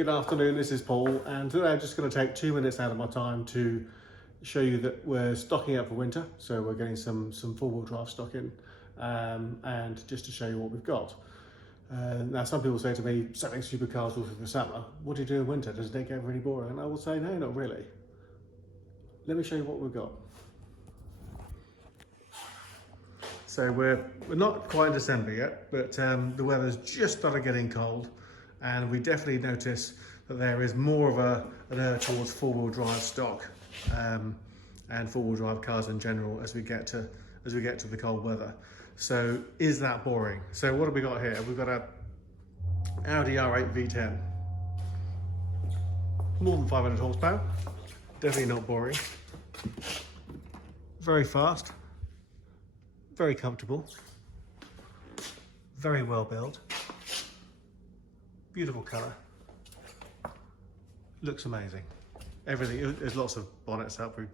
Good afternoon, this is Paul, and today I'm just going to take 2 minutes out of my time to show you that we're stocking up for winter. So we're getting some four-wheel drive stock in, and just to show you what we've got. Now some people say to me, selling supercars all through the summer, what do you do in winter? Does it get really boring? And I will say, no, not really. Let me show you what we've got. So we're not quite in December yet, but the weather's just started getting cold, and we definitely notice that there is more of an urge towards four-wheel drive stock and four-wheel drive cars in general as we get to the cold weather. So is that boring? So what have we got here? We've got a Audi R8 V10, more than 500 horsepower, definitely not boring, very fast, very comfortable, very well built, beautiful colour, looks amazing. Everything, there's lots of bonnets up. We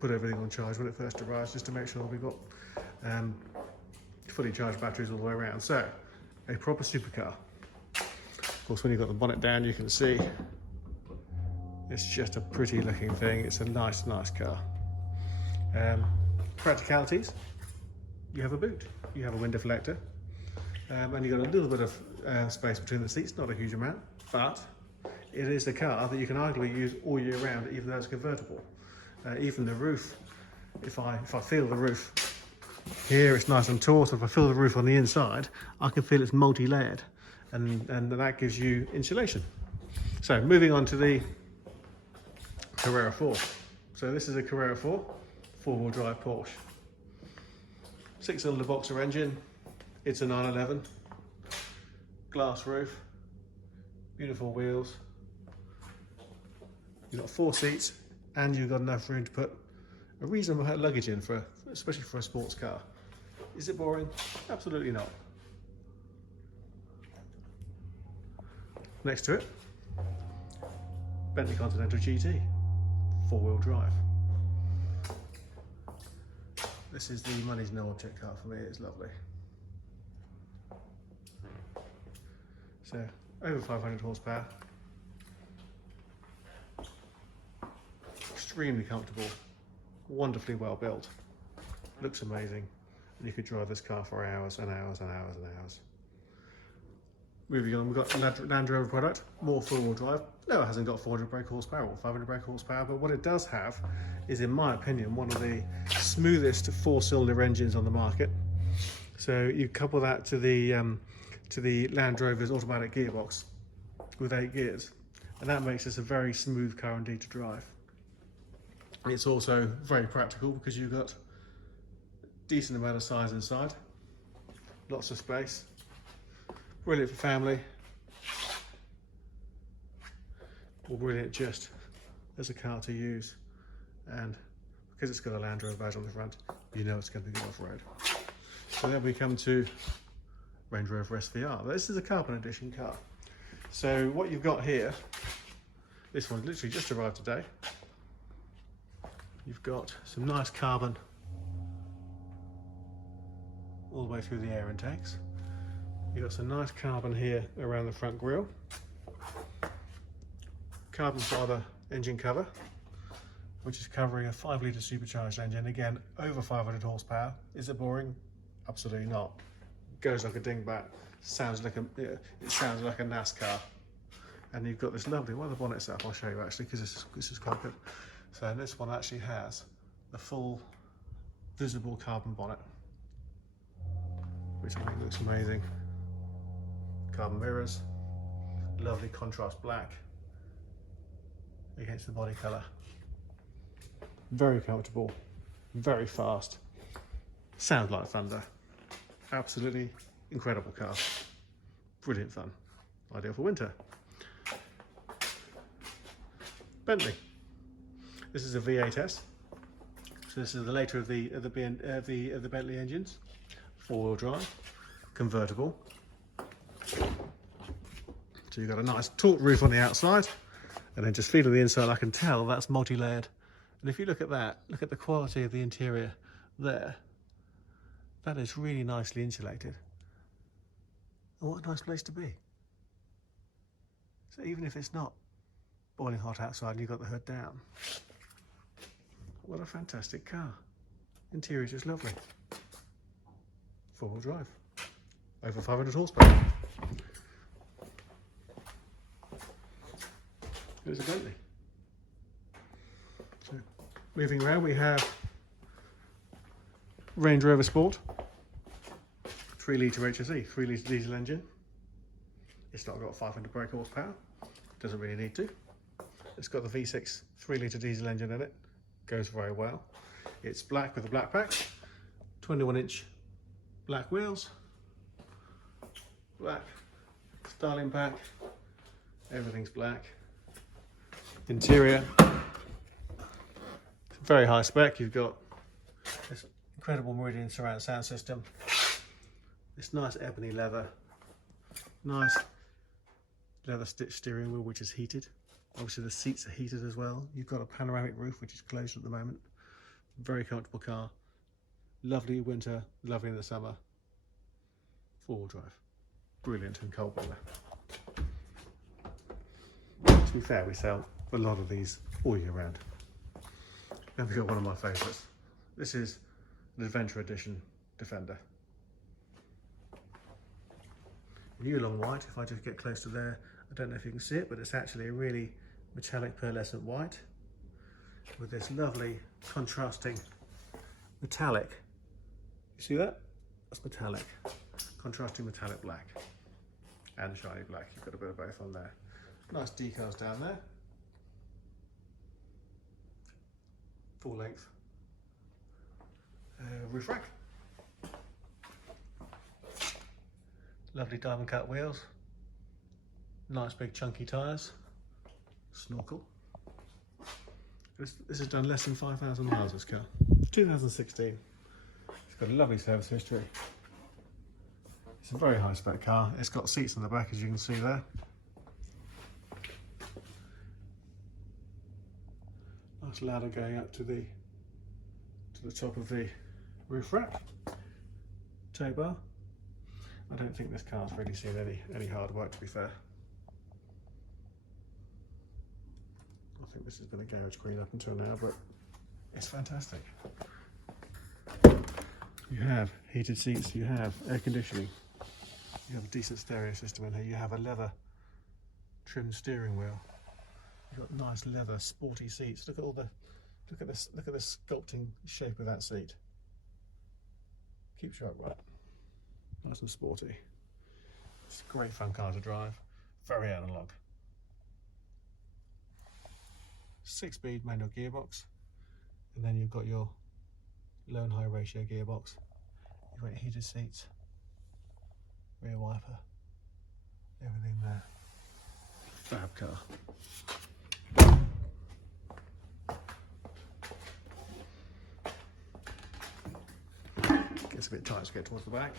put everything on charge when it first arrives just to make sure we've got fully charged batteries all the way around. So, a proper supercar. Of course, when you've got the bonnet down, you can see it's just a pretty looking thing. It's a nice car. Practicalities. You have a boot, you have a window deflector, and you've got a little bit of space between the seats, not a huge amount, but it is a car that you can arguably use all year round, even though it's convertible. Even the roof, if I feel the roof, here it's nice and taut. If I feel the roof on the inside, I can feel it's multi-layered, and that gives you insulation. So moving on to the Carrera 4. So this is a Carrera 4, four-wheel drive Porsche. 6-cylinder boxer engine, it's a 911, glass roof, beautiful wheels. You've got 4 seats, and you've got enough room to put a reasonable amount of luggage in, especially for a sports car. Is it boring? Absolutely not. Next to it, Bentley Continental Gt, four-wheel drive. This is the money's no object car for me. It's lovely. So over 500 horsepower, extremely comfortable, wonderfully well built, looks amazing, and you could drive this car for hours and hours and hours and hours. Moving on, we've got Land Rover product, more four-wheel drive. No, it hasn't got 400 brake horsepower or 500 brake horsepower, but what it does have is, in my opinion, one of the smoothest 4-cylinder engines on the market. So you couple that to the Land Rover's automatic gearbox with 8 gears, and that makes this a very smooth car indeed to drive. It's also very practical because you've got a decent amount of size inside, lots of space. Brilliant for family, or brilliant just as a car to use, and because it's got a Land Rover badge on the front, you know it's going to be good off-road. So then we come to Range Rover Svr. This is a carbon edition car. So what you've got here, this one literally just arrived today. You've got some nice carbon all the way through the air intakes. You've got some nice carbon here around the front grille. Carbon fibre engine cover, which is covering a 5-litre supercharged engine. Again, over 500 horsepower. Is it boring? Absolutely not. Goes like a dingbat. Sounds like it sounds like a NASCAR. And you've got this lovely, well, the bonnet's up, I'll show you actually, because this is quite good. So this one actually has the full visible carbon bonnet, which I think looks amazing. Carbon mirrors, lovely contrast black against the body colour. Very comfortable, very fast, sounds like thunder. Absolutely incredible car, brilliant fun, ideal for winter. Bentley. This is a V8S. So this is the later of the Bentley engines, four-wheel drive, convertible. So you've got a nice taut roof on the outside, and then just feeling the inside, I can tell that's multi-layered. And if you look at that, look at the quality of the interior there. That is really nicely insulated. And what a nice place to be. So even if it's not boiling hot outside and you've got the hood down, what a fantastic car. Interior is just lovely. Four-wheel drive. Over 500 horsepower. It's a Bentley. So, moving around, we have Range Rover Sport, 3 litre HSE, 3 litre diesel engine. It's not got 500 brake horsepower, doesn't really need to. It's got the V6 3 litre diesel engine in it, goes very well. It's black with a black pack, 21-inch black wheels, black styling pack, everything's black. Interior, very high spec. You've got this incredible Meridian surround sound system, this nice ebony leather, nice leather stitched steering wheel which is heated. Obviously the seats are heated as well. You've got a panoramic roof which is closed at the moment. Very comfortable car, lovely winter, lovely in the summer. 4-wheel drive, brilliant in cold weather. To be fair, we sell a lot of these all year round. Then we've got one of my favourites. This is an Adventure Edition Defender. New long white. If I just get close to there, I don't know if you can see it, but it's actually a really metallic pearlescent white with this lovely contrasting metallic. You see that? That's metallic. Contrasting metallic black and shiny black. You've got a bit of both on there. Nice decals down there. Full length roof rack. Lovely diamond cut wheels. Nice big chunky tyres. Snorkel. This has done less than 5,000 miles, this car. 2016. It's got a lovely service history. It's a very high spec car. It's got seats in the back, as you can see there. Nice ladder going up to the top of the roof rack. Tow bar. I don't think this car's really seen any hard work, to be fair. I think this has been a garage queen up until now, but it's fantastic. You have heated seats, you have air conditioning, you have a decent stereo system in here, you have a leather trimmed steering wheel. You've got nice leather sporty seats. Look at this sculpting shape of that seat. Keeps you upright. Nice and sporty. It's a great fun car to drive. Very analog. 6-speed manual gearbox, and then you've got your low and high ratio gearbox. You've got heated seats, rear wiper, everything there. Fab car. Gets a bit tight to get towards the back.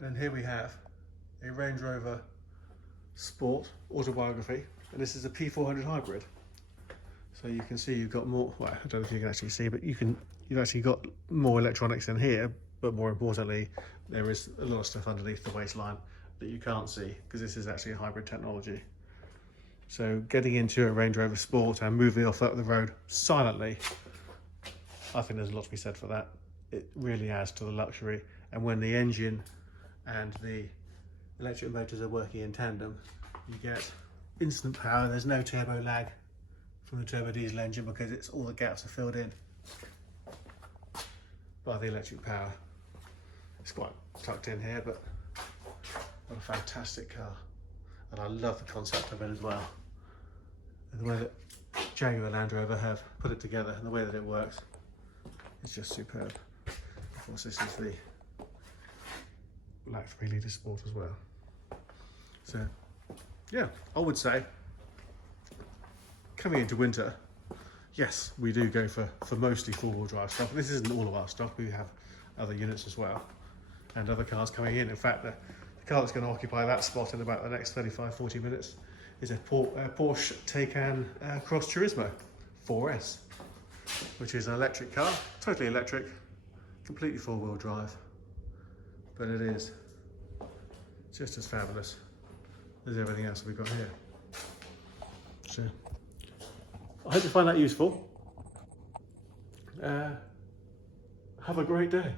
And here we have a Range Rover Sport Autobiography, and this is a P400 Hybrid. So you can see you've got more, well, I don't know if you can actually see, but you've actually got more electronics in here, but more importantly, there is a lot of stuff underneath the waistline that you can't see, because this is actually a hybrid technology. So getting into a Range Rover Sport and moving off up the road silently, I think there's a lot to be said for that. It really adds to the luxury, and when the engine and the electric motors are working in tandem, you get instant power. There's no turbo lag from the turbo diesel engine because all the gaps are filled in by the electric power. It's quite tucked in here, but what a fantastic car. And I love the concept of it as well. And the way that Jaguar Land Rover have put it together and the way that it works, it's just superb. Of course, this is the black 3 litre Sport as well. So yeah, I would say coming into winter, yes, we do go for mostly 4-wheel drive stuff. This isn't all of our stock. We have other units as well and other cars coming in. In fact, the car that's going to occupy that spot in about the next 35-40 minutes is a Porsche Taycan Cross Turismo 4S, which is an electric car, totally electric, completely 4-wheel drive, but it is just as fabulous there's everything else we've got here. So I hope you find that useful. Have a great day.